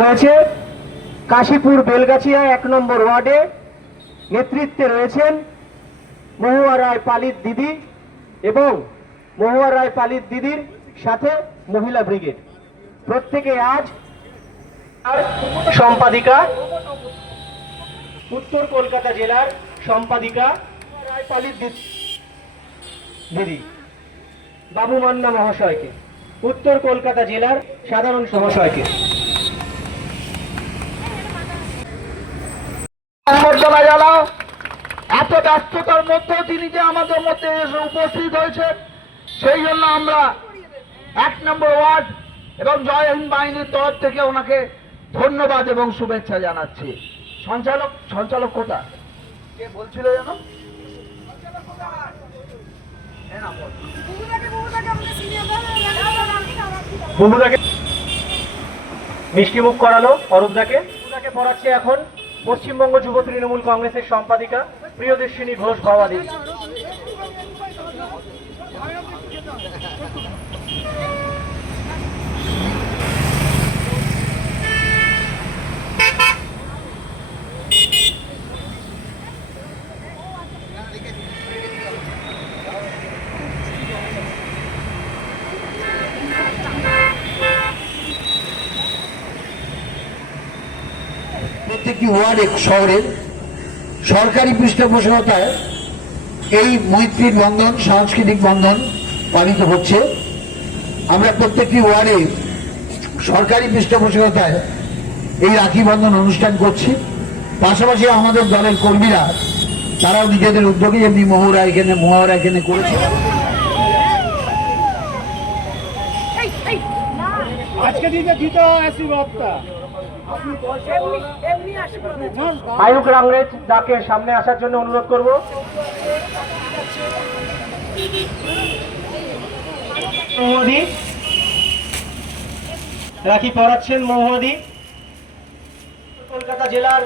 হয়েছে। কাশীপুর বেলগাছিয়া এক নম্বর ওয়ার্ডে নেতৃত্বে রয়েছেন মহুয়া রায় পালিত দিদি এবং মহুয়া রায় পালিত দিদির সাথে মহিলা ব্রিগেড। প্রত্যেকে আজ সম্পাদিকা উত্তর কলকাতা জেলার সম্পাদিকা রায় পালিত দিদি বাবু মান্না মহাশয়কে, উত্তর কলকাতা জেলার সাধারণ মহাশয়কে সম্বর্ধনা জানাও এত ব্যস্ততার মধ্যেও তিনি যে আমাদের মধ্যে এসে উপস্থিত হয়েছেন, সেই জন্য আমরা এক নম্বর ওয়ার্ড এবং জয় হিন্দ বাহিনীর তরফ থেকে ওনাকে ধন্যবাদ এবং শুভেচ্ছা জানাচ্ছি। সঞ্চালক সঞ্চালক কোথা কে বলছিল যেন। বুবুদাকে মিষ্টিমুখ করালো, অরূপদাকে। পড়াচ্ছে এখন। পশ্চিমবঙ্গ যুব তৃণমূল কংগ্রেসের সম্পাদিকা প্রিয়দর্শিনী ঘোষ ভাওয়াদি প্রত্যেকটি ওয়ার্ডে শহরের সরকারি পৃষ্ঠপোষকতায় এই মৈত্রীর বন্ধন, সাংস্কৃতিক বন্ধন পালিত হচ্ছে। আমরা প্রত্যেকটি ওয়ার্ডে সরকারি পৃষ্ঠপোষকতায় এই রাখি বন্ধন অনুষ্ঠান করছি। পাশাপাশি আমাদের দলের কর্মীরা, তারাও নিজেদের উদ্যোগে যেমনি মহুরা এখানে মহারা এখানে করেছে। আজকে দিতে দিতে আসি এমনি আসবে আয়ুক রাংরেজ ডাকে সামনে আসার জন্য অনুরোধ করব। রাখি পড়াচ্ছেন মহুয়াদি কলকাতা জেলার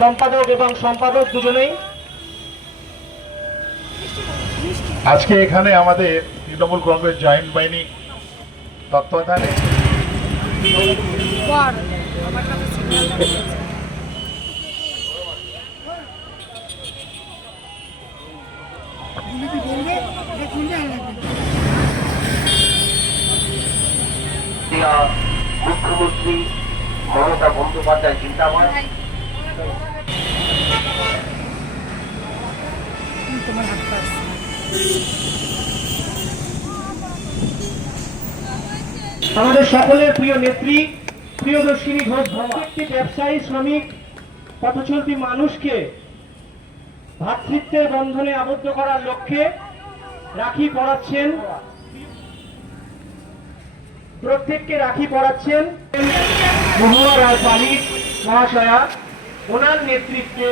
সম্পাদক এবং সম্পাদক দুজনেই। আজকে এখানে আমাদের তৃণমূল কংগ্রেস জয়েন্ট বাহিনী তত্ত্বাবধানে মুখ্যমন্ত্রী মমতা বন্দ্যোপাধ্যায় চিন্তাভাবনা আমাদের সকলের প্রিয় নেত্রী প্রিয়দর্শিনী ঘোষ প্রত্যেকটি ব্যবসায়ী, শ্রমিক, পথচলতি মানুষকে ভ্রাতৃত্বের বন্ধনে আবদ্ধ করার লক্ষ্যে রাখি পড়াচ্ছেন। প্রত্যেককে রাখি পড়াচ্ছেন। মহাশয়া, ওনার নেতৃত্বে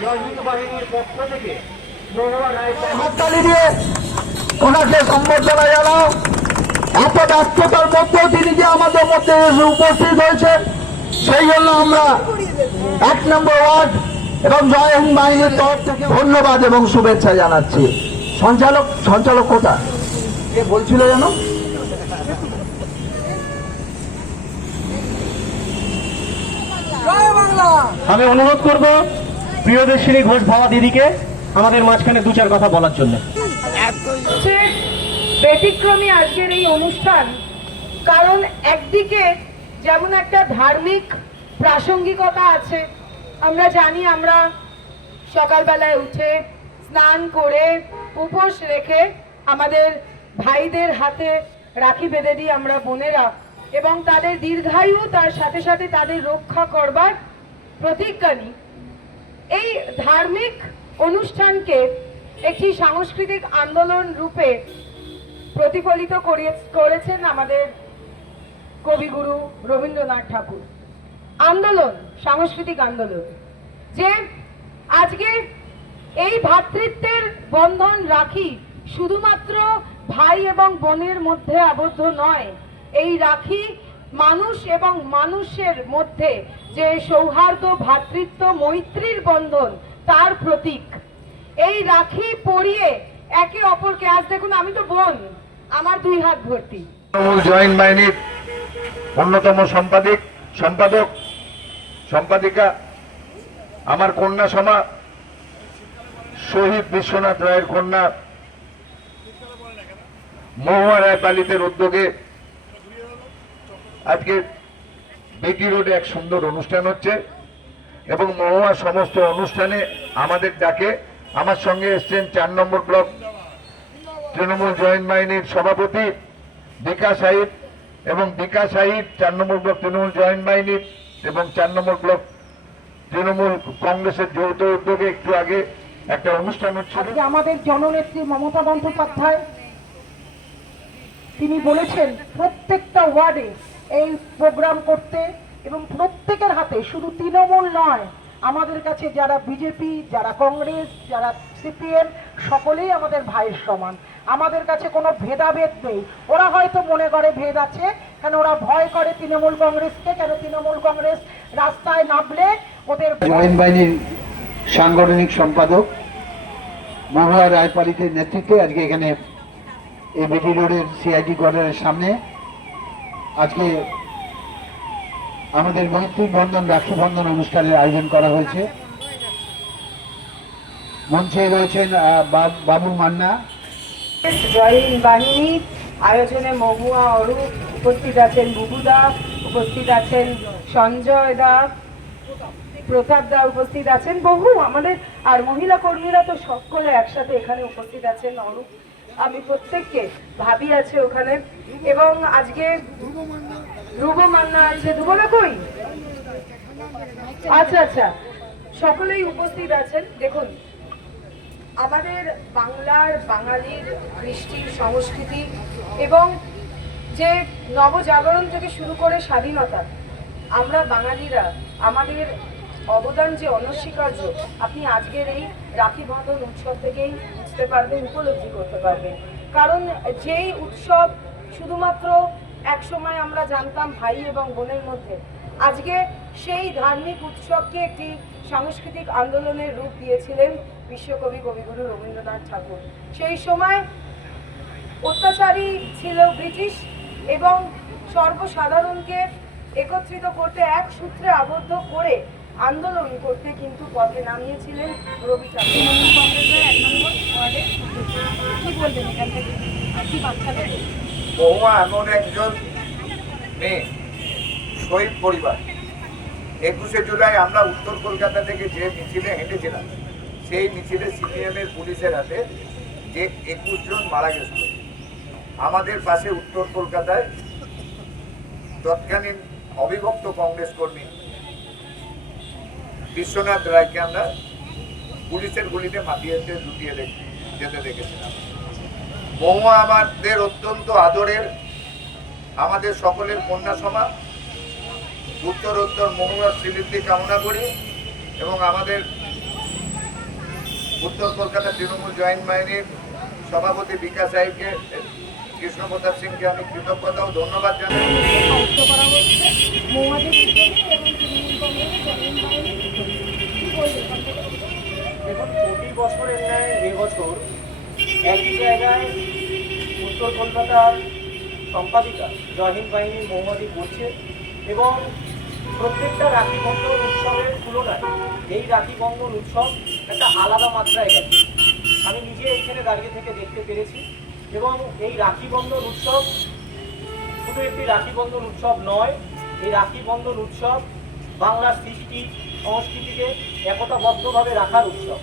জয়হিন্দ বাহিনীর পক্ষ থেকে দিয়ে ওনাকে সম্বর্ধনা জানাও। এত তিনি এসে উপস্থিত হয়েছেন সেই জন্য আমরা এক নম্বর ওয়ার্ড এবং জয় হিন্দ বাহিনীর তরফ থেকে ধন্যবাদ এবং শুভেচ্ছা জানাচ্ছি। সঞ্চালক সঞ্চালক কোথা কে বলছিল যেন? আমি অনুরোধ করব প্রিয়দর্শিনী ঘোষ ভাবা দিদিকে আমাদের মাঝখানে দু চার কথা বলার জন্য। ব্যতিক্রমী আজকের এই অনুষ্ঠান কারণ একদিকে যেমন একটা ধার্মিক প্রাসঙ্গিকতা আছে, আমরা জানি আমরা সকালবেলায় উঠে স্নান করে উপোস রেখে আমাদের ভাইদের হাতে রাখি বেঁধে দিই আমরা বোনেরা এবং তাদের দীর্ঘায়ু তার সাথে সাথে তাদের রক্ষা করবার প্রতিজ্ঞা নিই। এই ধার্মিক অনুষ্ঠানকে একটি সাংস্কৃতিক আন্দোলন রূপে প্রতিফলিত করিয়ে- করেছেন আমাদের কবিগুরু রবীন্দ্রনাথ ঠাকুর। আন্দোলন, সাংস্কৃতিক আন্দোলন। যে আজকে এই ভ্রাতৃত্বের বন্ধন রাখি শুধুমাত্র ভাই এবং বোনের মধ্যে আবদ্ধ নয়, এই রাখি মানুষ এবং মানুষের মধ্যে যে সৌহার্দ্য ভ্রাতৃত্ব মৈত্রীর বন্ধন, তার প্রতীক। এই রাখি পরিয়ে একে অপরকে, আজ দেখুন আমি তো বোন, আমার দুই হাত ভর্তি। জয়েন্ট বাহিনীর অন্যতম সম্পাদিক, সম্পাদক, সম্পাদিকা আমার কন্যা সমা, শহীদ বিশ্বনাথ রায়ের কন্যা, মহুয়া রায় পালিতের উদ্যোগে আজকে বেটি রোডে এক সুন্দর অনুষ্ঠান হচ্ছে এবং মহুয়া সমস্ত অনুষ্ঠানে আমাদের ডাকে। আমার সঙ্গে এসছেন চার নম্বর ব্লক তৃণমূল জয়েন্ট বাহিনীর সভাপতি বিকাশ সাহিব এবং বিকাশ সাহিব চার নম্বর ব্লক তৃণমূল জয়েন্ট বাহিনীর এবং চার নম্বর ব্লক তৃণমূল কংগ্রেসের যৌথ উদ্যোগে একটু আগে একটা অনুষ্ঠান হচ্ছিল। আমাদের জননেত্রী মমতা বন্দ্যোপাধ্যায়, তিনি বলেছেন, প্রত্যেকটা ওয়ার্ডে এই প্রোগ্রাম করতে এবং প্রত্যেকের হাতে, শুধু তৃণমূল নয়, আমাদের কাছে যারা বিজেপি, যারা কংগ্রেস, যারা সিপিএম, সকলেই আমাদের ভাইয়ের সমান। আমাদের কাছে কোনো ভেদাভেদ নেই। ওরা হয়তো মনে করে ভেদ আছে, কেন ওরা ভয় করে তৃণমূল কংগ্রেসকে, কেন তৃণমূল কংগ্রেস রাস্তায় নামলে ওদের জয়েন্ট বাহিনীর সাংগঠনিক সম্পাদক মহুয়া রায়পালিতের নেতৃত্বে আজকে এখানে এই বেটি রোডের সিআইটি কোয়ার্টারের সামনে আজকে আমাদের মৈত্রী বন্ধন রাখি বন্ধন অনুষ্ঠানের আয়োজন করা হয়েছে। মঞ্চে রয়েছেন বাবু মান্না জয়িন বাহিনী, আয়োজনে মহুয়া অরূপ উপস্থিত আছেন বুবুদা উপস্থিত আছেন সঞ্জয় দা, প্রতাপ দা উপস্থিত আছেন বহু। আমাদের আর মহিলা কর্মীরা তো সকলে একসাথে এখানে উপস্থিত আছেন অরূপ আমি প্রত্যেককে ভাবি আছে ওখানে। এবং আজকে ধ্রুব মান্না আছে। ধ্রুবরা কই? আচ্ছা আচ্ছা। সকলেই উপস্থিত আছেন। দেখুন আমাদের বাংলার বাঙালির কৃষ্টি সংস্কৃতি এবং যে নবজাগরণ থেকে শুরু করে স্বাধীনতা, আমরা বাঙালিরা, আমাদের অবদান যে অনস্বীকার্য, আপনি আজকের এই রাখি বন্ধন উৎসব থেকেই বুঝতে পারবেন, উপলব্ধি করতে পারবেন। কারণ যেই উৎসব শুধুমাত্র এক সময় আমরা জানতাম ভাই এবং বোনের মধ্যে, আজকে সেই ধার্মিক উৎসবকে একটি সাংস্কৃতিক আন্দোলনের রূপ দিয়েছিলেন বিশ্বকবি কবিগুরু রবীন্দ্রনাথ ঠাকুর। সেই সময় অত্যাচারী ছিল ব্রিটিশ এবং সর্বসাধারণকে একত্রিত করতে এক সূত্রে আবদ্ধ করে আন্দোলন করতে কিন্তু পথে নামিয়েছিলেন রবি ঠাকুর। তৃণমূল কংগ্রেসের এক নম্বর ওয়ার্ডে কি বলবেন এখান থেকে? কি বার্তা দেবেন? মহুয়া এমন একজন মেয়ে শহীদ পরিবার। একুশে জুলাই আমরা উত্তর কলকাতা থেকে যে মিছিলে হেঁটেছিলাম সেই মিছিলে সিপিএমের পুলিশের হাতে যে একুশ জন মারা গেছিল। আমাদের পাশে উত্তর কলকাতায় তৎকালীন অবিভক্ত কংগ্রেস কর্মী বিশ্বনাথ রায়কে আমরা পুলিশের গুলিতে মাতিয়ে দেখ- যেতে দেখেছিলাম। মহুয়া আমাদের অত্যন্ত আদরের, আমাদের সকলের কন্যা সমা উত্তর উত্তর মহুয়ার শ্রীবৃদ্ধি কামনা করি এবং আমাদের উত্তর কলকাতা তৃণমূল জয়েন্ট বাহিনীর সভাপতি বিকাশ সাহেবকে কৃষ্ণ প্রতাপ সিংকে আমি কৃতজ্ঞতা ও ধন্যবাদ জানাই? দেখুন, প্রতি বছরের ন্যায় এবছর একই জায়গায় উত্তর কলকাতার সম্পাদিকা জয়হিন্দ বাহিনীর মৌমাদি করছে এবং প্রত্যেকটা রাখি উৎসবের তুলনায় এই রাখি উৎসব একটা আলাদা মাত্রায় গেছে। আমি নিজে এইখানে দাঁড়িয়ে থেকে দেখতে পেরেছি এবং এই রাখি বন্ধন উৎসব শুধু একটি রাখি বন্ধন উৎসব নয়, এই রাখি বন্ধন উৎসব বাংলার সৃষ্টি, সংস্কৃতিকে একতাবদ্ধভাবে রাখার উৎসব,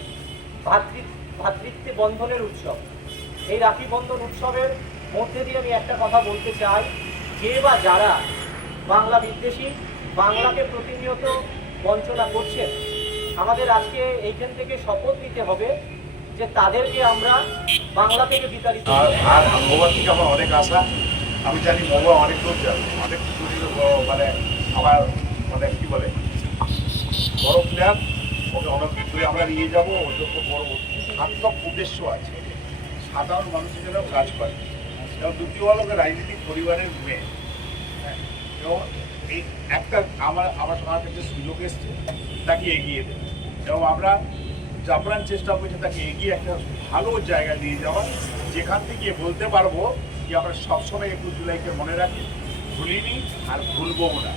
ভাতৃ- ভাতৃত্বে বন্ধনের উৎসব। এই রাখি বন্ধন উৎসবের মধ্যে দিয়ে আমি একটা কথা বলতে চাই, যে বা যারা বাংলা বিদ্বেষী, বাংলাকে প্রতিনিয়ত বঞ্চনা করছেন আমাদের আজকে এইখান থেকে শপথ নিতে হবে যে তাদেরকে আমরা বাংলা থেকে বিতাড়িত আর মহুয়া থেকে আমার অনেক আশা। আমি জানি মহুয়া অনেক দূর যাবে। অনেক মানে আমার মানে কি বলে বড় প্লেয়ার ওকে অনেক দূরে আমরা নিয়ে যাব ওর জন্য বড় সার্থক উদ্দেশ্য আছে। সাধারণ মানুষের জন্য কাজ করে। এবং দ্বিতীয় হলো রাজনৈতিক পরিবারের মেয়ে। হ্যাঁ, এবং এই একটা আমার আমার সবার কাছে সুযোগ এসছে, তাকে এগিয়ে দেবে এবং আমরা জাপান চেষ্টা করছি তাকে এগিয়ে একটা ভালো জায়গায় নিয়ে যাওয়ার, যেখান থেকে বলতে পারব যে আমরা সবসময় একুশ জুলাইকে মনে রাখি, ভুলিনি আর ভুলবও না।